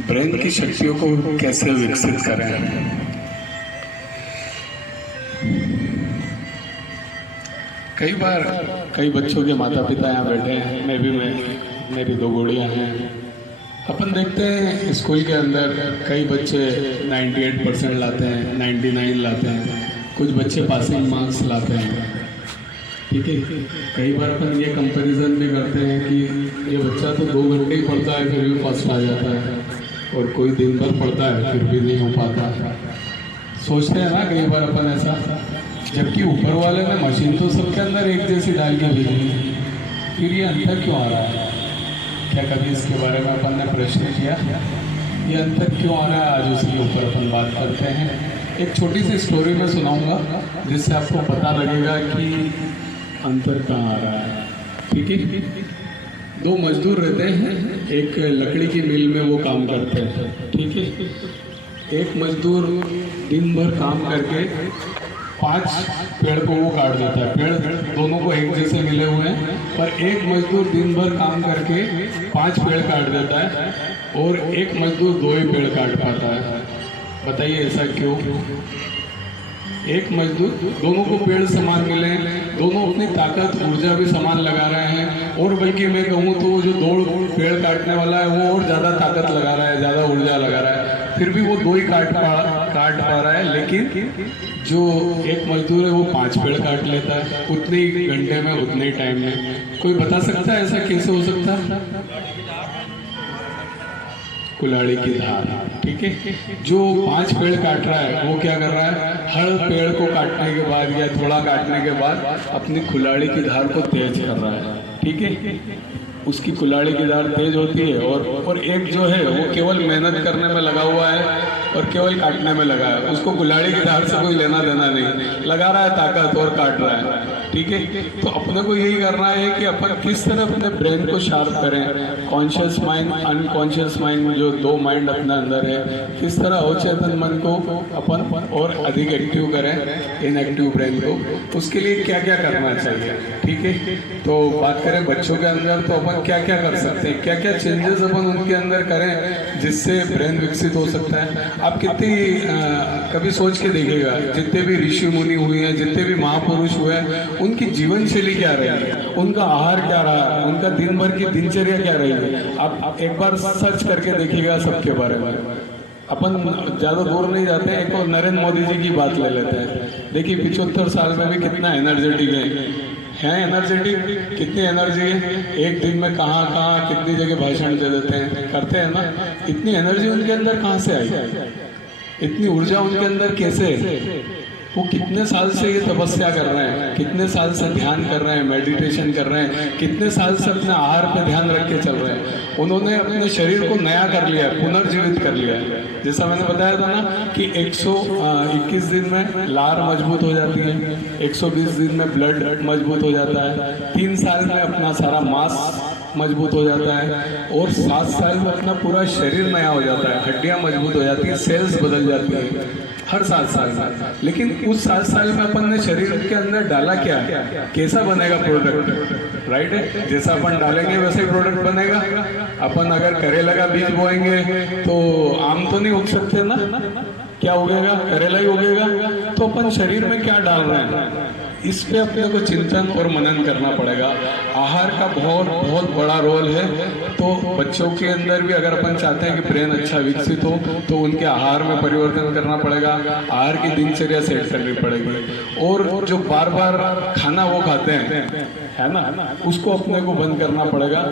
Brain की शक्तियों को कैसे विकसित करें। कई बार कई बच्चों के माता पिता यहाँ बैठे हैं, मेरी दो गुड़ियाँ हैं। अपन देखते हैं स्कूल के अंदर कई बच्चे 98% लाते हैं, 99 लाते हैं, कुछ बच्चे पासिंग मार्क्स लाते हैं। ठीक है, कई बार अपन ये कंपैरिजन भी करते हैं कि ये बच्चा तो 2 घंटे ही पढ़ता है फिर भी फर्स्ट आ जाता है, और कोई दिन भर पढ़ता है फिर भी नहीं हो पाता। सोचते हैं ना कई बार अपन ऐसा, जबकि ऊपर वाले ने मशीन तो सबके अंदर एक जैसी डाल के भेजी है, फिर ये अंतर क्यों आ रहा है? क्या कभी इसके बारे में अपन ने प्रश्न किया? ये अंतर क्यों आ रहा है, आज उसके ऊपर अपन बात करते हैं। एक छोटी सी स्टोरी में सुनाऊंगा जिससे आपको पता लगेगा कि अंतर कहाँ आ रहा है। ठीक है, 2 मजदूर रहते हैं, एक लकड़ी की मिल में वो काम करते हैं। ठीक है, एक मजदूर दिन भर काम करके 5 पेड़ को वो काट देता है। पेड़ दोनों को एक जैसे मिले हुए हैं, पर एक मजदूर दिन भर काम करके 5 पेड़ काट देता है और एक मजदूर 2 ही पेड़ काट पाता है। बताइए ऐसा क्यों? एक मजदूर, दोनों को पेड़ समान मिले, दोनों अपनी ताकत ऊर्जा भी समान लगा रहे हैं, और बल्कि मैं कहूँ तो जो 2 पेड़ काटने वाला है वो और ज़्यादा ताकत लगा रहा है, ज़्यादा ऊर्जा लगा रहा है, फिर भी वो 2 ही काट पा रहा है। लेकिन जो एक मजदूर है वो 5 पेड़ काट लेता है, उतने ही घंटे में, उतने ही टाइम में। कोई बता सकता है ऐसा कैसे हो सकता है? कुल्हाड़ी की धार। ठीक है, जो 5 पेड़ काट रहा है वो क्या कर रहा है, हर पेड़ को काटने के बाद या थोड़ा काटने के बाद अपनी कुल्हाड़ी की धार को तेज कर रहा है। ठीक है, उसकी कुल्हाड़ी की धार तेज होती है, और एक जो है वो केवल मेहनत करने में लगा हुआ है और केवल काटने में लगा है, उसको कुल्हाड़ी की धार से कोई लेना देना नहीं, लगा रहा है ताकत और काट रहा है। ठीक है, तो अपने को यही करना है कि अपन किस तरह अपने ब्रेन को शार्प करें। कॉन्शियस माइंड, अनकॉन्शियस माइंड, जो 2 माइंड अपने अंदर है, किस तरह अवचेतन मन को अपन और अधिक एक्टिव करें, इनएक्टिव ब्रेन को। उसके लिए क्या क्या करना चाहिए? ठीक है, तो बात करें बच्चों के अंदर, तो अपन क्या क्या कर सकते हैं, क्या क्या चेंजेस अपन उनके अंदर करें जिससे ब्रेन विकसित हो सकता है। आप कितनी कभी सोच के देखिएगा, जितने भी ऋषि मुनि हुए हैं, जितने भी महापुरुष हुए हैं, उनकी जीवन शैली क्या रही है, उनका आहार क्या रहा है, उनका दिन भर की दिनचर्या क्या रही है। आप एक बार सर्च करके देखिएगा सबके बारे में। अपन ज़्यादा दूर नहीं जाते हैं, एक और नरेंद्र मोदी जी की बात ले लेते हैं। देखिए 75 साल में भी कितना एनर्जेटिक है एनर्जेटिक, कितनी एनर्जी है, एक दिन में कहाँ कितनी जगह भाषण दे देते हैं, करते हैं ना। इतनी एनर्जी उनके अंदर कहाँ से आई, इतनी ऊर्जा उनके अंदर कैसे है? वो कितने साल से ये तपस्या कर रहे हैं, कितने साल से ध्यान कर रहे हैं, मेडिटेशन कर रहे हैं, कितने साल से अपने आहार पे ध्यान रख के चल रहे हैं। उन्होंने अपने शरीर को नया कर लिया, पुनर्जीवित कर लिया। जैसा मैंने बताया था ना कि 121 दिन में लार मजबूत हो जाती है, 120 दिन में ब्लड मजबूत हो जाता है, 3 साल में अपना सारा मांस मजबूत हो जाता है, और 7 साल में अपना पूरा शरीर नया हो जाता है, हड्डियां मजबूत हो जाती हैं, सेल्स बदल जाती हैं हर 7 साल में। लेकिन उस 7 साल में अपन ने शरीर के अंदर डाला क्या, कैसा बनेगा प्रोडक्ट? राइट है, जैसा अपन डालेंगे वैसे ही प्रोडक्ट बनेगा। अपन अगर करेला का बीज बोएंगे तो आम तो नहीं उग सकते ना, क्या उगेगा? करेला ही उगेगा। तो अपन शरीर में क्या डाल रहे हैं, इस पे अपने को चिंतन और मनन करना पड़ेगा। आहार का बहुत बड़ा रोल है। तो बच्चों के अंदर भी अगर अपन चाहते हैं कि ब्रेन अच्छा विकसित हो, तो उनके आहार में परिवर्तन करना पड़ेगा, आहार की दिनचर्या सेट करनी पड़ेगी, और जो बार बार खाना वो खाते हैं, है ना, उसको अपने को बंद करना पड़ेगा।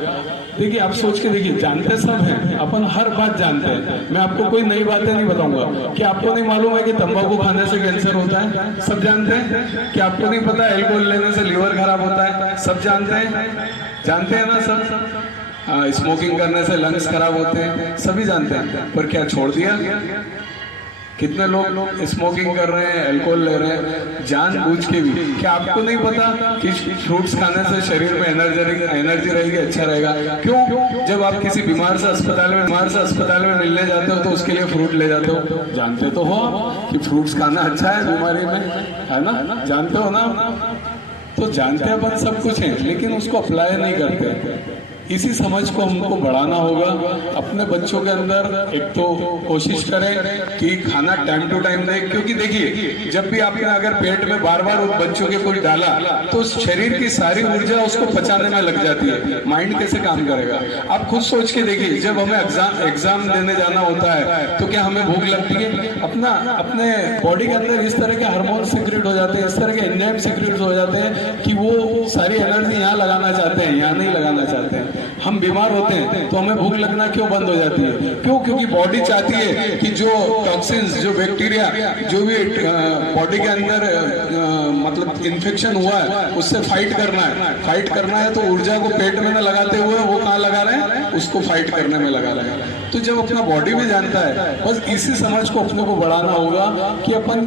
देखिए आप सोच के देखिए, जानते सब हैं, अपन हर बात जानते हैं। मैं आपको कोई नई बातें नहीं बताऊंगा। कि आपको नहीं मालूम है कि तंबाकू खाने से कैंसर होता है? सब जानते हैं। कि आपको नहीं पता अल्कोहल लेने से लीवर खराब होता है? सब जानते हैं ना सब। स्मोकिंग करने से लंग्स खराब होते हैं, सभी जानते हैं। पर क्या छोड़ दिया? कितने लोग स्मोकिंग कर रहे हैं, अल्कोहल ले रहे हैं जानबूझ के भी। क्या आपको नहीं पता कि फ्रूट्स खाने से शरीर में एनर्जी रहेगी, अच्छा रहेगा? क्यों? जब आप किसी बीमार से अस्पताल में मिलने जाते हो तो उसके लिए फ्रूट ले जाते हो। जानते तो हो कि फ्रूट्स खाना अच्छा है बीमारी में, है ना? जानते हो ना? तो जानते अपन सब कुछ है, लेकिन उसको अप्लाई नहीं करते। इसी समझ को हमको बढ़ाना होगा अपने बच्चों के अंदर। एक तो कोशिश करें कि खाना टाइम टू टाइम दें, क्योंकि देखिए जब भी आपने अगर पेट में बार बार उन बच्चों के कुछ डाला तो शरीर की सारी ऊर्जा उसको पचाने में लग जाती है, माइंड कैसे काम करेगा। आप खुद सोच के देखिए, जब हमें एग्जाम देने जाना होता है तो क्या हमें भूख लगती है? अपने बॉडी के अंदर इस तरह के हार्मोन सीक्रेट हो जाते हैं, इस तरह के एंजाइम सीक्रेट हो जाते हैं कि वो सारी एनर्जी यहाँ लगाना चाहते हैं, यहाँ नहीं लगाना चाहते हैं। हम बीमार होते हैं तो हमें भूख लगना क्यों बंद हो जाती है? क्यों? क्योंकि बॉडी चाहती है कि जो टॉक्सिन्स, जो बैक्टीरिया, जो भी बॉडी के अंदर मतलब इन्फेक्शन हुआ है उससे फाइट करना है। फाइट करना है तो ऊर्जा को पेट में न लगाते हुए वो कहाँ लगा रहे हैं? उसको फाइट करने में लगा रहे हैं। तो जब अपना बॉडी भी जानता है, बस इसी समझ को अपने को बढ़ाना होगा कि अपन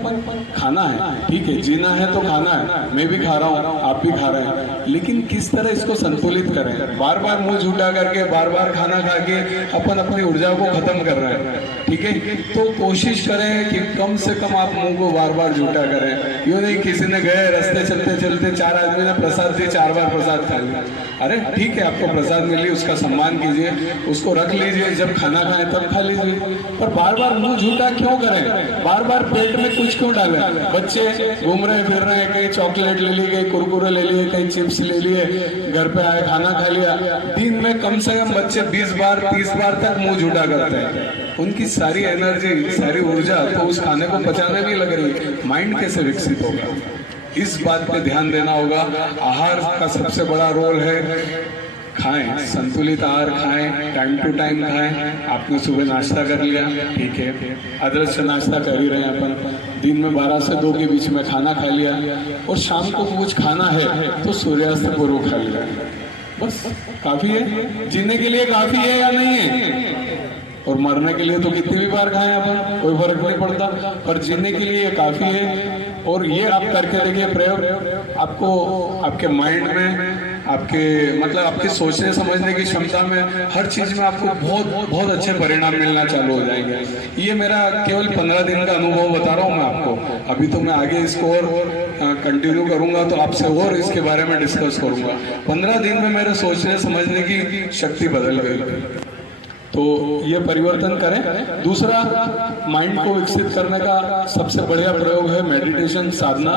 खाना है, ठीक है, जीना है तो खाना है। मैं भी खा रहा हूँ, आप भी खा रहे हैं, लेकिन किस तरह इसको संतुलित करें। बार बार मुंह झूठा करके, बार बार खाना खा के अपन अपनी ऊर्जा को खत्म कर रहे हैं, ठीक है। तो कोशिश करें कि कम से कम आप मुंह को बार बार झूठा करें। यूँ नहीं किसी ने गए रास्ते चलते चलते 4 आदमी ने प्रसाद दी, 4 बार प्रसाद खा लिया। अरे ठीक है, आपको प्रसाद मिली, उसका सम्मान कीजिए, उसको रख लीजिए, जब खाना खाएं तब खा लीजिए। पर बार बार मुंह झूठा क्यों करें? बार बार पेट में कुछ क्यों डालें? बच्चे घूम रहे फिर रहे, कहीं चॉकलेट ले ली, कहीं कुरकुरे ले लिए, कहीं चिप्स ले लिए, घर पे आए खाना खा लिया। दिन में कम से कम बच्चे 20 बार 30 बार तक मुंह झूठा करते हैं। उनकी सारी एनर्जी, सारी ऊर्जा तो उस खाने को पचाने में लग रही है। माइंड कैसे विकसित होगा? इस बात पे ध्यान देना होगा। आहार का सबसे बड़ा रोल है, खाएं, संतुलित आहार खाएं, टाइम टू टाइम खाएं। आपने सुबह नाश्ता कर लिया, ठीक है, आदर्श से नाश्ता कर ही रहे हैं अपन। दिन में 12 से 2 के बीच में खाना खा लिया, और शाम को कुछ खाना है तो सूर्यास्त पूर्व खा लिया। बस काफी है, जीने के लिए काफी है या नहीं है? और मरने के लिए तो कितनी भी बार खाएं अपन, कोई फर्क नहीं पड़ता, पर जीने के लिए काफी है। और ये आप करके देखिए प्रयोग, आपको आपके माइंड में, आपके मतलब आपके सोचने समझने की क्षमता में, हर चीज में आपको बहुत बहुत अच्छे परिणाम मिलना चालू हो जाएंगे। ये मेरा केवल 15 दिन का अनुभव बता रहा हूँ मैं आपको। अभी तो मैं आगे इसको और कंटिन्यू करूंगा, तो आपसे और इसके बारे में डिस्कस करूंगा। 15 दिन में मेरे सोचने समझने की शक्ति बदल गई। तो ये परिवर्तन करें। दूसरा, माइंड को विकसित करने का सबसे बढ़िया प्रयोग है मेडिटेशन, साधना।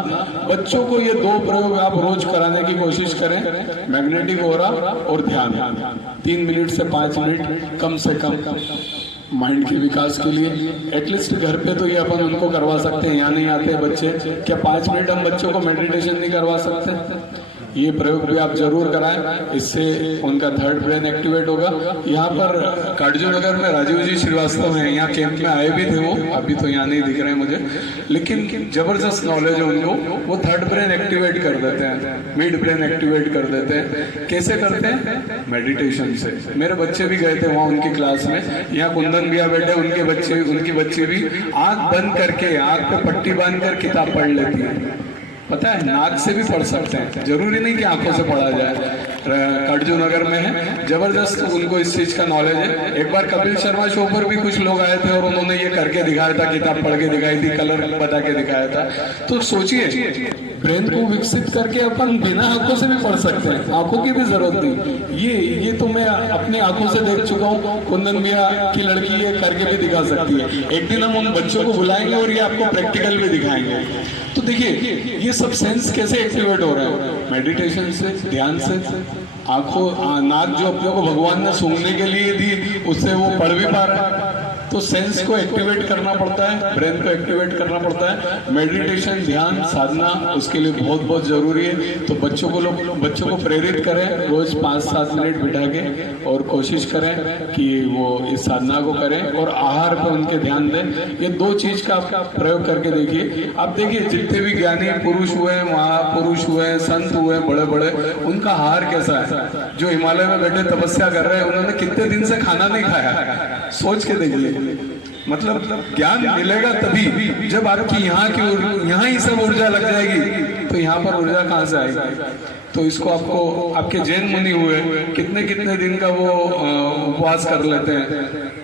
बच्चों को ये 2 प्रयोग आप रोज कराने की कोशिश करें, मैग्नेटिक ऑरा और ध्यान। 3 मिनट से 5 मिनट कम से कम माइंड के विकास के लिए। एटलीस्ट घर पे तो ये अपन उनको करवा सकते हैं। यहाँ नहीं आते बच्चे, क्या 5 मिनट हम बच्चों को मेडिटेशन नहीं करवा सकते? ये प्रयोग भी आप जरूर कराएं, इससे उनका थर्ड ब्रेन एक्टिवेट होगा। यहाँ पर काटजू नगर में राजीव जी श्रीवास्तव हैं, यहाँ कैंप में आए भी थे वो, अभी तो यहाँ नहीं दिख रहे हैं मुझे, लेकिन जबरदस्त नॉलेज है उनको। वो थर्ड ब्रेन एक्टिवेट कर देते हैं, मिड ब्रेन एक्टिवेट कर देते हैं। कैसे करते हैं? मेडिटेशन से। मेरे बच्चे भी गए थे वहाँ उनकी क्लास में। यहाँ कुंदन भैया बैठे, उनकी बच्ची भी आंख बंद करके, आंख पे पट्टी बांध कर किताब पढ़ लेती है। पता है, नाक से भी पढ़ सकते हैं, जरूरी नहीं कि आंखों से पढ़ा जाए। काटजू नगर में है, जबरदस्त उनको इस चीज का नॉलेज है। एक बार कपिल शर्मा शो पर भी कुछ लोग आए थे और उन्होंने ये करके दिखाया था, किताब पढ़ के दिखाई थी, कलर बता के दिखाया था। तो सोचिए, ब्रेन को विकसित करके अपन बिना आंखों से भी पढ़ सकते हैं, आंखों की भी जरूरत नहीं। ये तो मैं अपनी आंखों से देख चुका हूँ। कुंदन भैया की लड़की ये करके भी दिखा सकती है। एक दिन हम उन बच्चों को बुलाएंगे और ये आपको प्रैक्टिकल भी दिखाएंगे। तो देखिए ये सब सेंस कैसे एक्टिवेट हो रहा है? मेडिटेशन से, ध्यान से। आंखों, नाक जो अपने को भगवान ने सूंघने के लिए दी, उससे वो पढ़ भी पा रहा है। तो सेंस को एक्टिवेट करना पड़ता है, ब्रेन को एक्टिवेट करना पड़ता है। मेडिटेशन, ध्यान, साधना उसके लिए बहुत बहुत जरूरी है। तो बच्चों को प्रेरित करें, रोज 5-7 मिनट बिठा के, और कोशिश करें कि वो इस साधना को करें और आहार पर उनके ध्यान दें। ये 2 चीज का आप प्रयोग करके देखिए। आप देखिए जितने भी ज्ञानी पुरुष हुए, महापुरुष हुए, संत हुए, बड़े बड़े, उनका आहार कैसा है? जो हिमालय में बैठे तपस्या कर रहे हैं, उन्होंने कितने दिन से खाना नहीं खाया, सोच के देखिए। मतलब ज्ञान मिलेगा तभी जब आपकी यहाँ ही सब ऊर्जा लग जाएगी, तो यहाँ पर ऊर्जा कहाँ से आएगी? तो इसको आपको आपके जैन मुनि हुए कितने कितने दिन का वो उपवास कर लेते हैं।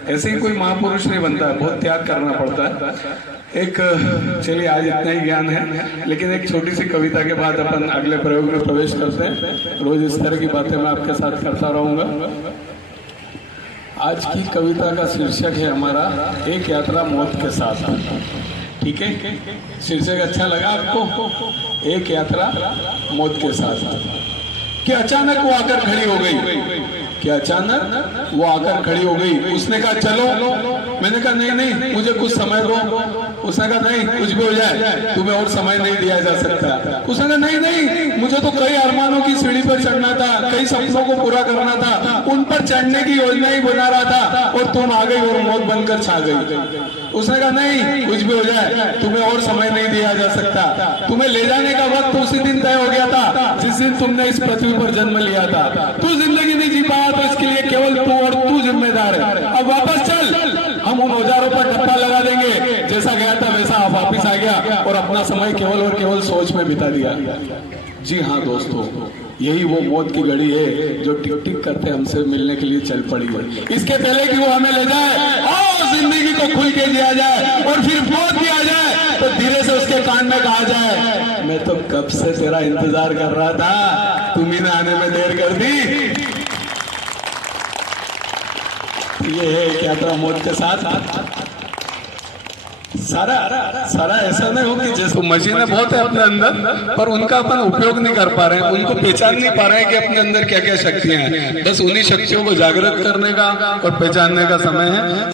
ऐसे ही कोई महापुरुष नहीं बनता है, बहुत त्याग करना पड़ता है। एक चलिए आज इतना ही ज्ञान है, लेकिन एक छोटी सी कविता के बाद अपन अगले प्रयोग में प्रवेश करते हैं। रोज इस तरह की बातें मैं आपके साथ करता रहूंगा। आज की कविता का शीर्षक है हमारा एक यात्रा मौत के साथ। ठीक है, शीर्षक अच्छा लगा आपको? एक यात्रा मौत के साथ। कि अचानक वो आकर खड़ी हो गई, कि अचानक वो आकर खड़ी हो गई। उसने कहा चलो, मैंने कहा नहीं नहीं मुझे कुछ समय दो। उसने कहा नहीं, कुछ भी हो जाए तुम्हें और समय नहीं दिया जा सकता। उसने कहा नहीं नहीं, मुझे तो कई अरमानों की सीढ़ी पर चढ़ना था, कई सपनों को पूरा करना था, उन पर चढ़ने की योजना ही बना रहा था और तुम आ गई और मौत बनकर छा गई। उसने कहा नहीं, कुछ भी हो जाए तुम्हें और समय नहीं दिया जा सकता। तुम्हें ले जाने का वक्त उसी दिन तय हो गया था जिस दिन तुमने इस पृथ्वी पर जन्म लिया था। तू जिंदगी नहीं जी पाया तो इसके लिए केवल तू और तू जिम्मेदार है। अब वापस चल, हम उन औजारों पर टप्पा लगा देंगे। जैसा गया था वैसा आप वापिस आ गया और अपना समय केवल और केवल सोच में बिता दिया। जी हाँ दोस्तों, यही वो मौत की घड़ी है जो टिक टिक करते हमसे मिलने के लिए चल पड़ी है। इसके पहले कि वो हमें ले जाए, आओ जिंदगी को खुल के जिया जाए और फिर मौत भी आ जाए तो धीरे से उसके कान में कहा जाए मैं तो कब से तेरा इंतजार कर रहा था, तुम्ही ने आने में देर कर दी। ये है एक यात्रा मौत के साथ। सारा ऐसा नहीं हो कि जैसे मशीनें बहुत है अपने अंदर पर उनका अपन उपयोग नहीं कर पा रहे हैं, उनको पहचान नहीं पा रहे हैं कि अपने अंदर क्या क्या शक्तियां हैं। बस उन्हीं शक्तियों को जागृत करने का और पहचानने का समय है।